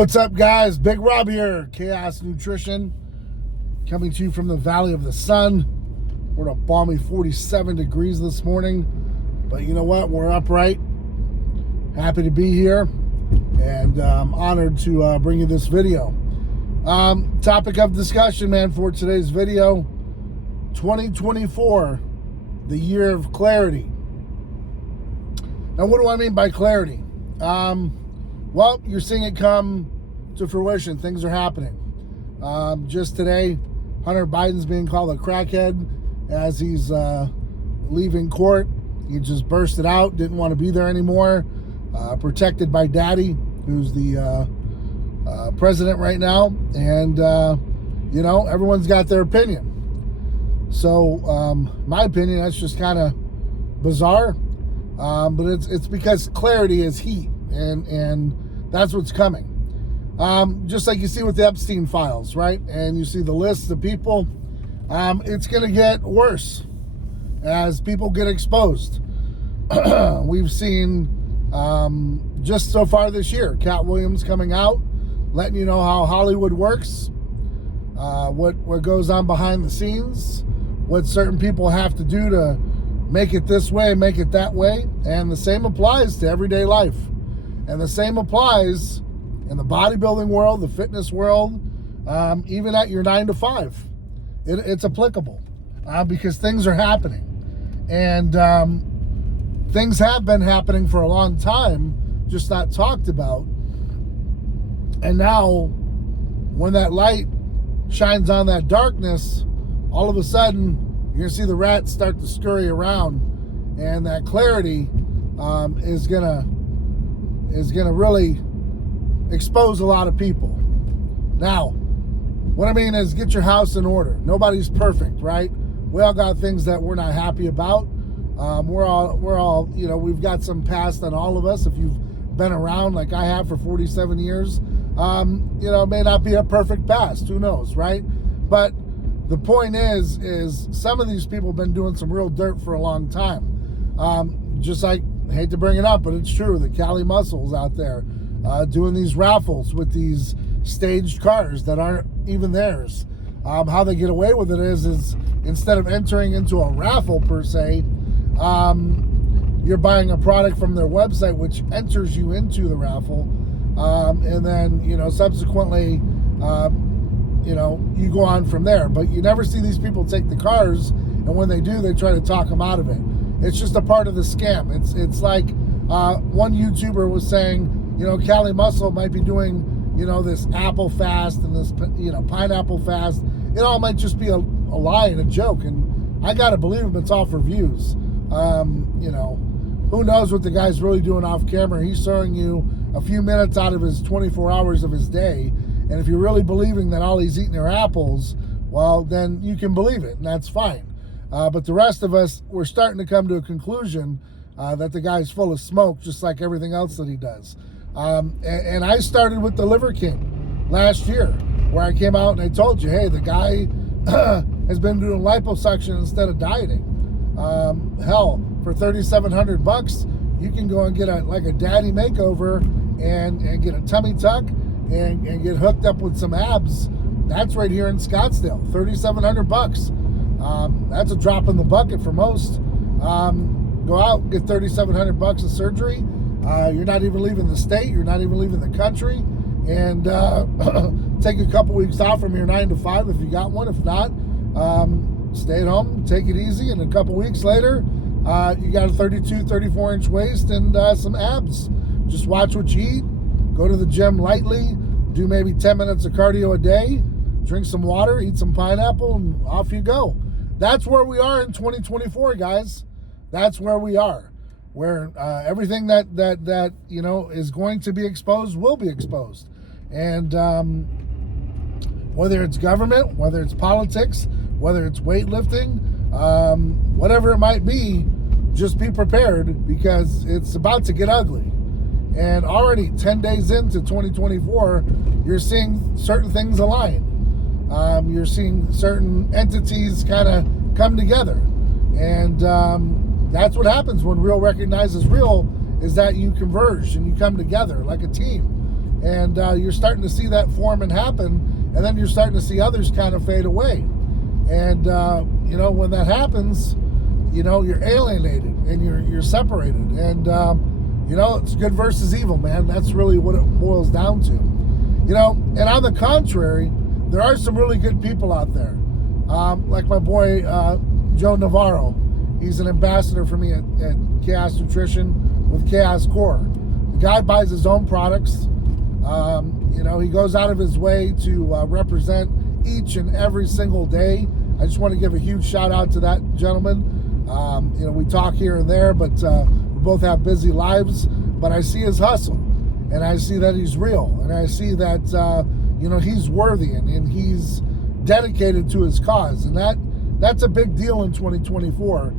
What's up, guys? Big Rob here, Chaos Nutrition, coming to you from the Valley of the Sun. We're at a balmy 47 degrees this morning, but you know what? We're upright. Happy to be here, and I'm honored to bring you this video. Topic of discussion, man, for today's video: 2024, the year of clarity. Now, what do I mean by clarity? Well, you're seeing it come to fruition. Things are happening. Just today, Hunter Biden's being called a crackhead as he's leaving court. He just bursted out, didn't want to be there anymore. Protected by Daddy, who's the president right now. And, you know, everyone's got their opinion. So, my opinion, that's just kind of bizarre. But it's because clarity is heat. And that's what's coming. Just like you see with the Epstein files, right? And you see the list of people. It's going to get worse as people get exposed. We've seen just so far this year, Cat Williams coming out, letting you know how Hollywood works, what goes on behind the scenes, what certain people have to do to make it this way, make it that way. And the same applies to everyday life. And the same applies in the bodybuilding world, the fitness world, even at your 9 to 5. It's applicable because things are happening. And things have been happening for a long time, just not talked about. And now, when that light shines on that darkness, all of a sudden, you're going to see the rats start to scurry around. And that clarity is going to really expose a lot of people. Now, what I mean is, get your house in order. Nobody's perfect, right? We all got things that we're not happy about. We're all, you know, we've got some past on all of us. If you've been around like I have for 47 years, you know, it may not be a perfect past. Who knows, right? But the point is some of these people have been doing some real dirt for a long time. Just like, I hate to bring it up, but it's true. The Cali Muscles out there doing these raffles with these staged cars that aren't even theirs. How they get away with it is instead of entering into a raffle per se, you're buying a product from their website which enters you into the raffle, and then, you know, subsequently, you know, you go on from there. But you never see these people take the cars, and when they do, they try to talk them out of it. It's just a part of the scam. It's like one YouTuber was saying, you know, Cali Muscle might be doing, you know, this apple fast and this, you know, pineapple fast. It all might just be a lie and a joke. And I got to believe him. It's all for views. You know, who knows what the guy's really doing off camera. He's showing you a few minutes out of his 24 hours of his day. And if you're really believing that all he's eating are apples, well, then you can believe it, and that's fine. But the rest of us, we're starting to come to a conclusion that the guy's full of smoke, just like everything else that he does. And I started with the Liver King last year, where I came out and I told you, hey, the guy has been doing liposuction instead of dieting. Hell, for $3,700, you can go and get a daddy makeover and get a tummy tuck and get hooked up with some abs. That's right here in Scottsdale, $3,700. That's a drop in the bucket for most. Go out, get $3,700 of surgery. You're not even leaving the state. You're not even leaving the country. And take a couple weeks off from your 9 to 5 if you got one. If not, stay at home, take it easy. And a couple weeks later, you got a 32, 34-inch waist and some abs. Just watch what you eat. Go to the gym lightly. Do maybe 10 minutes of cardio a day. Drink some water, eat some pineapple, and off you go. That's where we are in 2024, guys. That's where we are. Where everything that you know is going to be exposed will be exposed. And whether it's government, whether it's politics, whether it's weightlifting, whatever it might be, just be prepared because it's about to get ugly. And already 10 days into 2024, you're seeing certain things align. You're seeing certain entities kind of come together. And that's what happens when real recognizes real, is that you converge and you come together like a team. And you're starting to see that form and happen, and then you're starting to see others kind of fade away. And, when that happens, you're alienated and you're separated. And, it's good versus evil, man. That's really what it boils down to. And on the contrary, there are some really good people out there. Like my boy, Joe Navarro. He's an ambassador for me at Chaos Nutrition with Chaos Core. The guy buys his own products. He goes out of his way to represent each and every single day. I just want to give a huge shout out to that gentleman. We talk here and there, but we both have busy lives. But I see his hustle, and I see that he's real, and I see that he's worthy and he's dedicated to his cause, and that's a big deal in 2024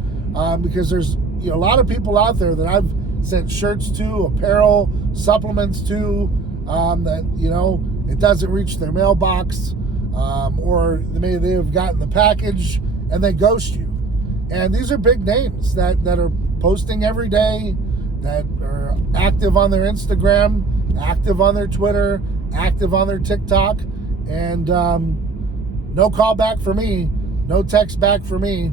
because there's a lot of people out there that I've sent shirts to, apparel, supplements to, that it doesn't reach their mailbox, or maybe they have gotten the package and they ghost you. And these are big names that are posting every day, that are active on their Instagram, active on their Twitter, active on their TikTok, and no call back for me, no text back for me.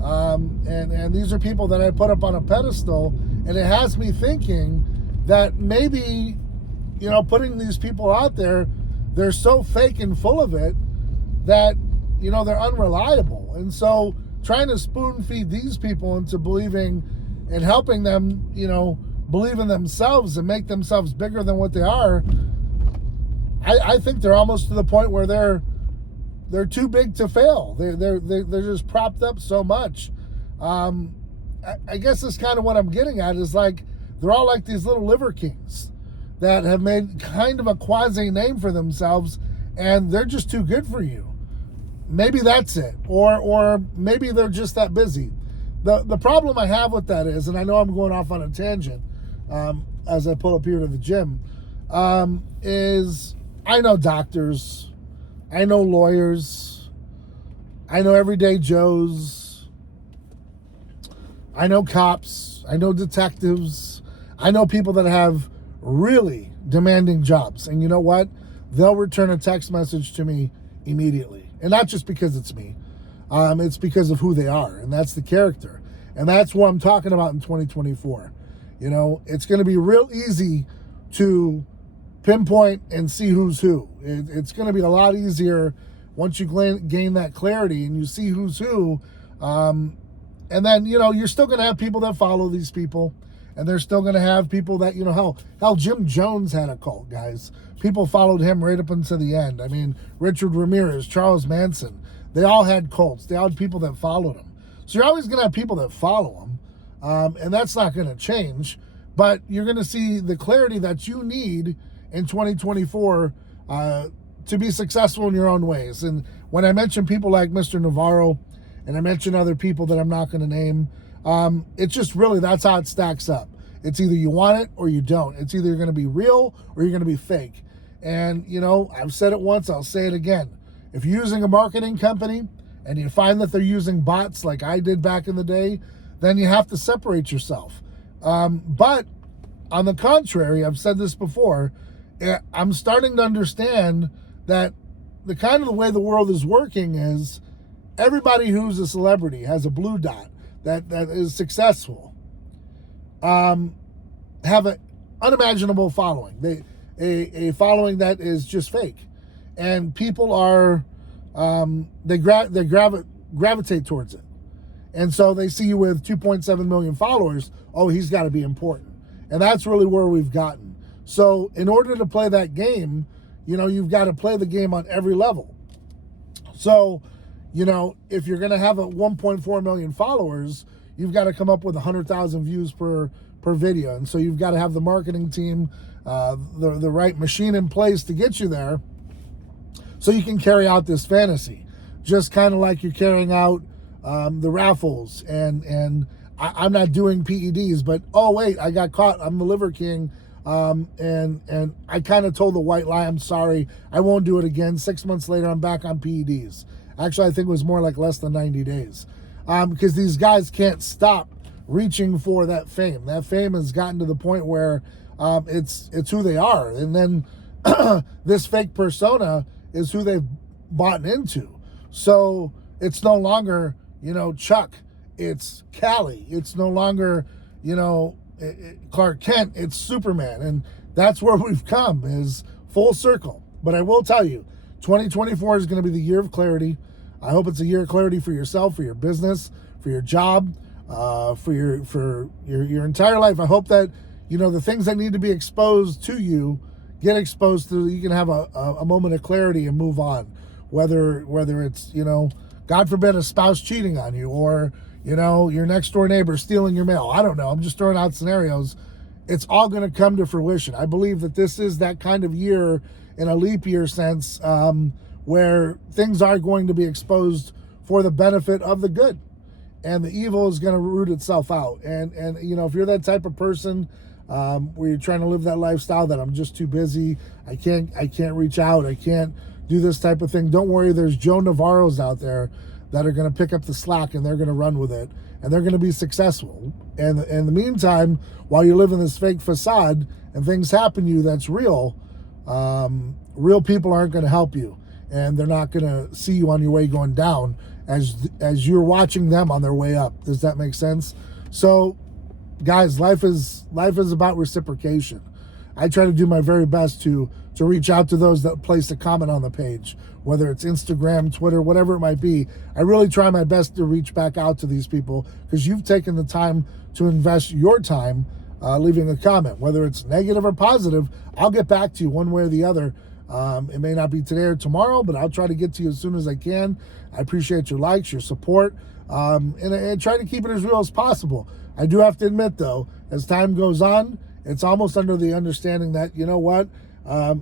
And these are people that I put up on a pedestal, and it has me thinking that maybe, putting these people out there, they're so fake and full of it that, they're unreliable. And so trying to spoon feed these people into believing and helping them, believe in themselves and make themselves bigger than what they are, I think they're almost to the point where they're too big to fail. They're just propped up so much. I guess that's kind of what I'm getting at, is like they're all like these little liver kings that have made kind of a quasi name for themselves, and they're just too good for you. Maybe that's it, or maybe they're just that busy. The problem I have with that is, and I know I'm going off on a tangent as I pull up here to the gym, is I know doctors, I know lawyers, I know everyday Joes, I know cops, I know detectives, I know people that have really demanding jobs. And you know what? They'll return a text message to me immediately. And not just because it's me. It's because of who they are. And that's the character. And that's what I'm talking about in 2024. It's going to be real easy to pinpoint and see who's who. It's going to be a lot easier once you gain that clarity and you see who's who. And then, you're still going to have people that follow these people. And they're still going to have people that, hell, Jim Jones had a cult, guys. People followed him right up until the end. I mean, Richard Ramirez, Charles Manson, they all had cults. They all had people that followed them. So you're always going to have people that follow them. And that's not going to change. But you're going to see the clarity that you need in 2024 to be successful in your own ways. And when I mention people like Mr. Navarro, and I mention other people that I'm not going to name, it's just really, that's how it stacks up. It's either you want it or you don't. It's either you're going to be real or you're going to be fake. And, I've said it once, I'll say it again. If you're using a marketing company and you find that they're using bots like I did back in the day, then you have to separate yourself. But on the contrary, I've said this before, I'm starting to understand that the kind of the way the world is working is everybody who's a celebrity has a blue dot that is successful, have an unimaginable following. A following that is just fake. And people are, they gravitate towards it. And so they see you with 2.7 million followers, oh, he's got to be important. And that's really where we've gotten. So in order to play that game, you've got to play the game on every level. So, if you're going to have a 1.4 million followers, you've got to come up with 100,000 views per video. And so you've got to have the marketing team, the right machine in place to get you there so you can carry out this fantasy. Just kind of like you're carrying out the raffles. And I'm not doing PEDs, but, oh, wait, I got caught. I'm the liver king. And I kind of told the white lie, I'm sorry, I won't do it again. 6 months later, I'm back on PEDs. Actually, I think it was more like less than 90 days. Because these guys can't stop reaching for that fame. That fame has gotten to the point where it's who they are. And then this fake persona is who they've bought into. So it's no longer, Chuck. It's Callie. It's no longer, Clark Kent. It's Superman. And that's where we've come, is full circle. But I will tell you, 2024 is going to be the year of clarity. I hope it's a year of clarity for yourself, for your business, for your job, for your entire life. I hope that, the things that need to be exposed to you get exposed to, you can have a moment of clarity and move on. Whether it's, God forbid, a spouse cheating on you, or, your next door neighbor stealing your mail. I don't know. I'm just throwing out scenarios. It's all going to come to fruition. I believe that this is that kind of year, in a leap year sense, where things are going to be exposed for the benefit of the good, and the evil is going to root itself out. And if you're that type of person, where you're trying to live that lifestyle that I'm just too busy, I can't reach out, I can't do this type of thing, don't worry. There's Joe Navarros out there that are going to pick up the slack, and they're going to run with it, and they're going to be successful. And in the meantime, while you live in this fake facade and things happen to you that's real, real people aren't going to help you, and they're not going to see you on your way going down as you're watching them on their way up. Does that make sense? So guys, life is about reciprocation. I try to do my very best to reach out to those that place a comment on the page, whether it's Instagram, Twitter, whatever it might be. I really try my best to reach back out to these people, because you've taken the time to invest your time leaving a comment, whether it's negative or positive. I'll get back to you one way or the other. It may not be today or tomorrow, but I'll try to get to you as soon as I can. I appreciate your likes, your support, and try to keep it as real as possible. I do have to admit, though, as time goes on, it's almost under the understanding that,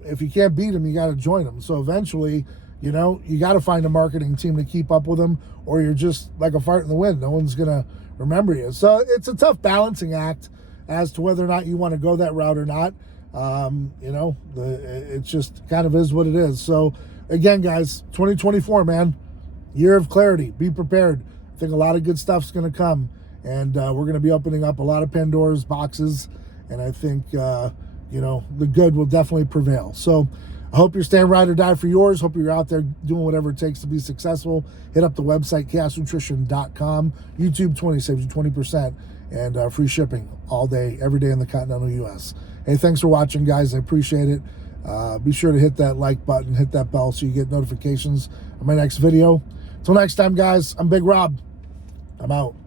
if you can't beat them, you got to join them. So eventually, you got to find a marketing team to keep up with them, or you're just like a fart in the wind. No one's going to remember you. So it's a tough balancing act as to whether or not you want to go that route or not. It just kind of is what it is. So again, guys, 2024, man, year of clarity. Be prepared. I think a lot of good stuff's going to come, and we're going to be opening up a lot of Pandora's boxes, and I think the good will definitely prevail. So I hope you're staying ride or die for yours. Hope you're out there doing whatever it takes to be successful. Hit up the website, chaosnutrition.com. YouTube 20 saves you 20%, and free shipping all day, every day in the continental U.S. Hey, thanks for watching, guys. I appreciate it. Be sure to hit that like button, hit that bell so you get notifications on my next video. Until next time, guys, I'm Big Rob. I'm out.